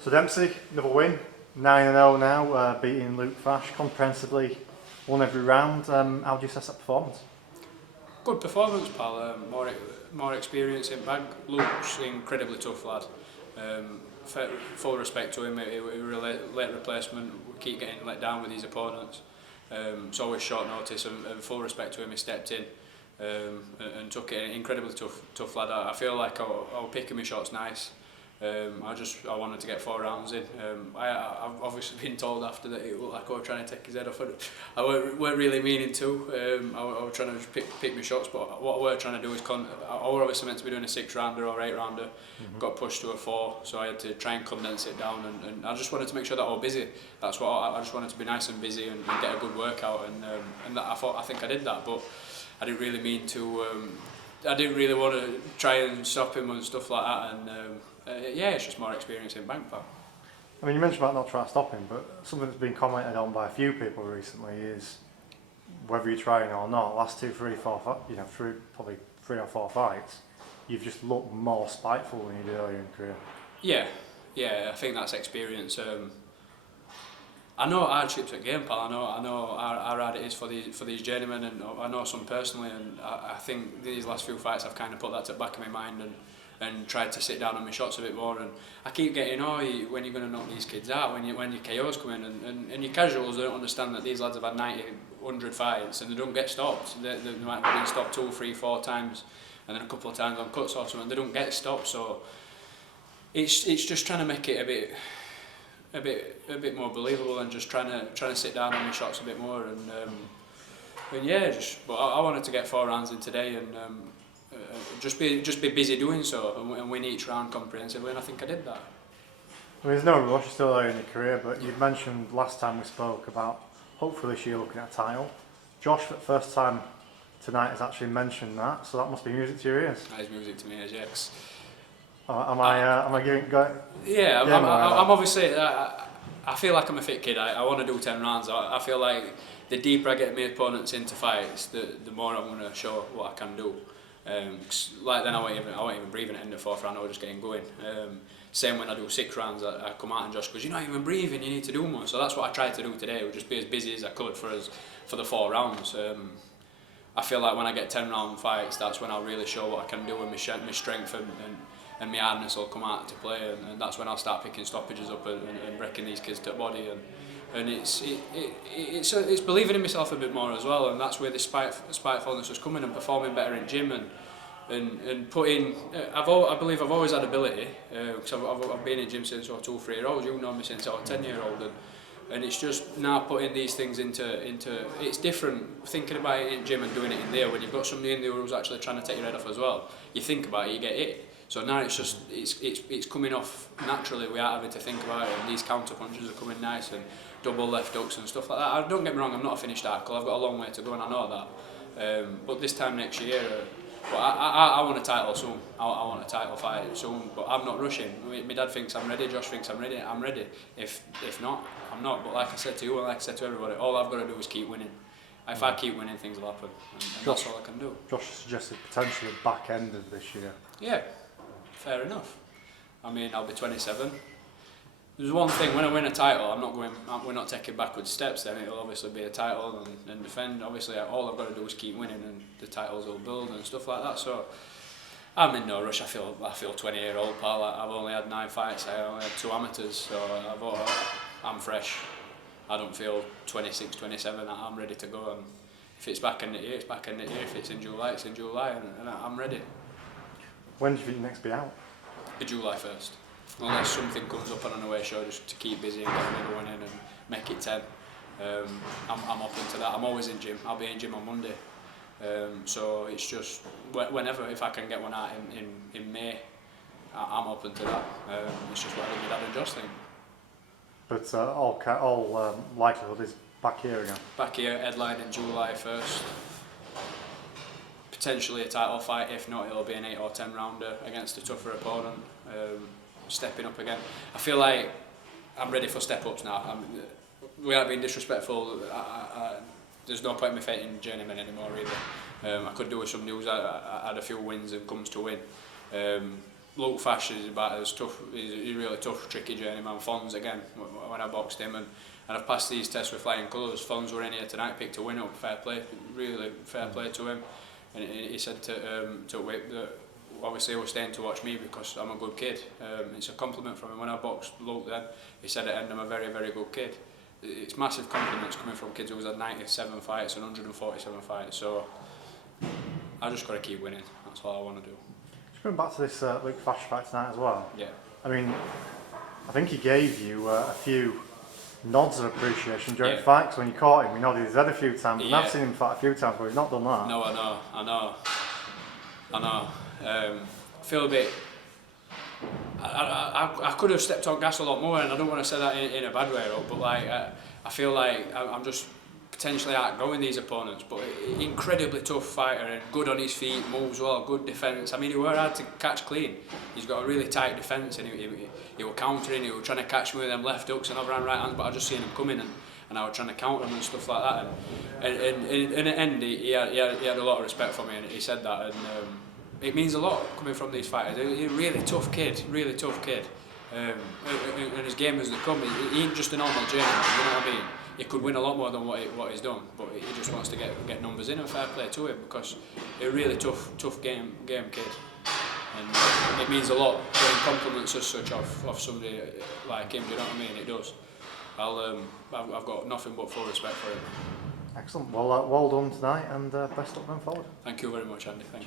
So Dempsey, another win, 9-0 now, beating Luke Fash comprehensively, won every round. How do you assess that performance? Good performance, pal. More experience in bag. Luke's incredibly tough lad. Full respect to him. He was a late replacement. We keep getting let down with his opponents. It's always short notice, and full respect to him. He stepped in and took it. Incredibly tough lad. I feel like I was picking my shots nice. I wanted to get 4 rounds in. I've obviously been told after that it looked like I was trying to take his head off. I weren't really meaning to. I was trying to just pick my shots, but what I were trying to do is I was obviously meant to be doing a 6-rounder or 8-rounder. Got pushed to a 4, so I had to try and condense it down. And I just wanted to make sure that I was busy. That's what I just wanted to be nice and busy and get a good workout. And that I think I did that, but I didn't really mean to. I didn't really want to try and stop him and stuff like that. And yeah, it's just more experience in bank, pal. I mean, you mentioned about not trying to stop him, but something that's been commented on by a few people recently is whether you're trying or not. Last 2, 3, 4, probably 3 or 4 fights, you've just looked more spiteful than you did earlier in your career. Yeah, I think that's experience. I know hardships at game, pal. I know how hard it is for these journeymen, and I know some personally. And I think these last few fights, I've kind of put that to the back of my mind and tried to sit down on my shots a bit more. And I keep getting, when you're going to knock these kids out, when your KOs come in, and your casuals don't understand that these lads have had 90, 100 fights and they don't get stopped. They might have been stopped 2, 3, 4 times, and then a couple of times on cuts or something. They don't get stopped, so it's just trying to make it a bit more believable, and just trying to sit down on my shots a bit more. And yeah, but I wanted to get 4 rounds in today, and just be busy doing so, and win each round comprehensively, and I think I did that. I mean, there's no rush, still early in your career, but you mentioned last time we spoke about hopefully this year looking at a title. Josh, for the first time tonight, has actually mentioned that, so that must be music to your ears. That is music to me, yes. Am I giving? Yeah, I'm obviously. I feel like I'm a fit kid. I want to do 10 rounds. I feel like the deeper I get my opponents into fights, the more I'm going to show what I can do. Like then I won't even breathing at the end of the 4th round. I was just getting going. Same when I do 6 rounds, I come out and Josh goes, "You're not even breathing. You need to do more." So that's what I tried to do today. Would just be as busy as I could for the 4 rounds. I feel like when I get 10-round fights, that's when I'll really show what I can do, and my strength and my hardness will come out to play, and that's when I'll start picking stoppages up and breaking these kids to the body, and it's believing in myself a bit more as well, and that's where the spitefulness was coming, and performing better in gym and putting. I believe I've always had ability, because I've been in gym since I was 2, 3 years old. You know me since I was 10-year-old, and it's just now putting these things into. It's different thinking about it in gym and doing it in there. When you've got somebody in there who's actually trying to take your head off as well, you think about it, you get it. So now it's just it's coming off naturally without having to think about it, and these counter punches are coming nice, and double left hooks and stuff like that. Don't get me wrong, I'm not a finished article. I've got a long way to go, and I know that. But this time next year, but I want a title soon. I want a title fight soon, but I'm not rushing. My dad thinks I'm ready. Josh thinks I'm ready. I'm ready. If not, I'm not. But like I said to you, and like I said to everybody, all I've got to do is keep winning. If I keep winning, things will happen, and that's all I can do. Josh suggested potentially back end of this year. Yeah. Fair enough. I mean, I'll be 27. There's one thing, when I win a title, we're not taking backward steps then. It'll obviously be a title and defend. Obviously, all I've got to do is keep winning, and the titles will build and stuff like that. So I'm in no rush. I feel 20-year-old, pal. I've only had 9 fights. I only had 2 amateurs, so I'm fresh. I don't feel 26, 27. I'm ready to go. And if it's back in the year, it's back in the year. If it's in July, it's in July, and I'm ready. When do you think you next be out? The July 1st. Unless something comes up on an away show, just to keep busy and get another one in and make it 10. I'm open to that. I'm always in gym. I'll be in gym on Monday. So it's just whenever, if I can get one out in May, I'm open to that. It's just whatever my dad and Josh think. But all likelihood is back here again. Back here, headline in July 1st. Potentially a title fight. If not, it'll be an 8 or 10 rounder against a tougher opponent. Stepping up again. I feel like I'm ready for step ups now. We aren't being disrespectful. There's no point in me fighting journeyman anymore either. I could do with some news. I had a few wins and comes to win. Luke Fash is about as tough. He's a really tough, tricky journeyman. Fons again, when I boxed him, and I've passed these tests with flying colours. Fons were in here tonight, picked a win up. Fair play, really fair play to him. And he said to Whip that obviously he was staying to watch me because I'm a good kid. It's a compliment from him. When I boxed Luke then, he said at the end I'm a very, very good kid. It's massive compliments coming from kids who's had 97 fights and 147 fights. So I just got to keep winning. That's all I want to do. Just going back to this Luke Fash fight tonight as well. Yeah. I mean, I think he gave you a few nods of appreciation during Yeah. the fight. 'Cause when you caught him, we nodded his head a few times. And Yeah. I've seen him fight a few times, but he's not done that. No, I know. I feel a bit. I could have stepped on gas a lot more, and I don't want to say that in a bad way, but like I feel like I'm just potentially outgrowing these opponents. But incredibly tough fighter and good on his feet, moves well, good defence. I mean, he were hard to catch clean. He's got a really tight defence, and he was countering. He was trying to catch me with them left hooks and overhand right hands, but I just seen him coming, and I was trying to counter him and stuff like that. And in the end, he had a lot of respect for me, and he said that, and it means a lot coming from these fighters. He's a really tough kid. And his game has come. He ain't just a normal journeyman, you know what I mean? He could win a lot more than what he's done, but he just wants to get numbers in, and fair play to him, because he's a really tough game kid. And it means a lot getting compliments as such of somebody like him, do you know what I mean? It does. I've got nothing but full respect for him. Excellent. Well, well done tonight, and best luck going forward. Thank you very much, Andy. Thank you.